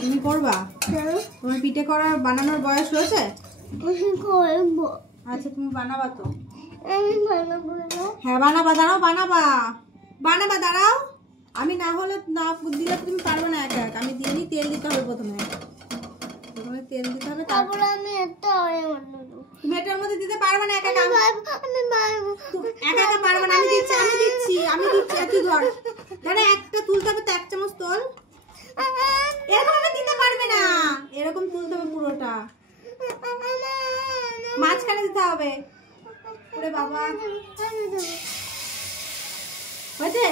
তুমি করবা? তোমার পিঠে করার বানানোর বয়স হয়েছে? আচ্ছা তুমি বানাবা তো। হ্যাঁ বানাবা, দাঁড়াও বানাবা, বানাবা দাঁড়াও। আমি না হলে না দিলে তুমি পারবে না একা একা। আমি দিয়ে তেল দিতে হবে প্রথমে তেল দিতে হবে, তারপর আমি তুমি এটার মধ্যে দিতে পারবে না একা একা। একা একা পারবে না। আমি দিচ্ছি তুই ধর। দাঁড়া একটা তুলতে হবে তো, 1 চামচ তোল। এরকম ভাবে দিতে পারবে না, এরকম তুলতে হবে পুরোটা, মাঝখানে দিতে হবে। ওরে বাবা হয়েছে?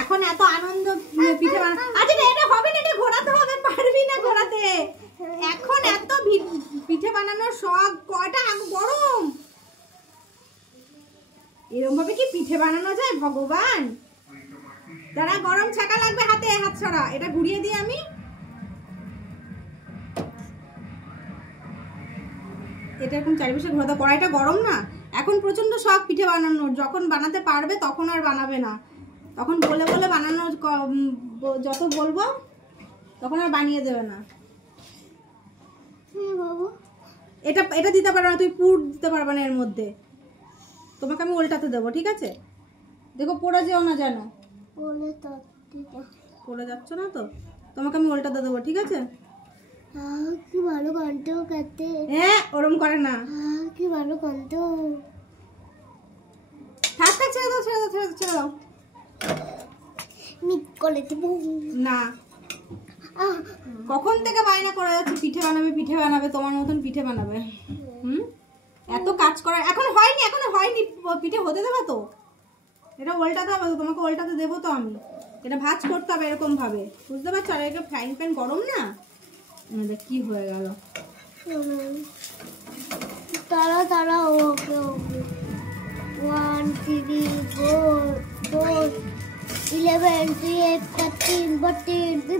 এখন এত আনন্দ পিঠে বানানো। আচ্ছা এটা হবে না, এটা ঘোরাতে হবে, পারবি না ঘোরাতে। এখন এত পিঠে বানানোর শখ, কয়টা গরম। এরকম ভাবে কি পিঠে বানানো যায় ভগবান? দাঁড়া গরম ছাকা লাগবে হাতে, হাত ছড়া। এটা ঘুরিয়ে দিই আমি। এটা এখন চারিপাশে ঘোরাতে, কড়াইটা গরম না। এখন প্রচন্ড শখ পিঠে বানানোর, যখন বানাতে পারবে তখন আর বানাবে না। তখন বলে বলে বানানো, যত বলবো তখন আর বানিয়ে দেবে না। এটা এটা দিতে পারবে না, তুই পুর দিতে পারবে না এর মধ্যে। তোমাকে আমি উল্টাতে দেবো, ঠিক আছে? দেখো পড়ে যেও না যেন। পড়ে যাচ্ছ না তো? তোমাকে আমি উল্টাতে দেবো, ঠিক আছে? কি ভালো কণ্ঠ করতে। হ্যাঁ ওরম করে না। কি ভালো কণ্ঠ। থাক থাক, ছেড়ে দাও ছেড়ে দাও ছেড়ে দাও। মিট করে দেব না। কখন থেকে বায়না করে যাচ্ছে পিঠে বানাবে, তোমার মতন পিঠে বানাবে। এত কাজ করার এখনো হয়নি। পিঠে হতে দেবে তো? এটা উল্টাতে হবে তো, তোমাকে উল্টাতে দেবো তো আমি। এটা ভাঁজ করতে হবে এরকম ভাবে, বুঝতে পারছো? আর এটা ফ্রাইং প্যান গরম না। কি হয়ে গেল? তারা 1 3 4 11 3 8 13 14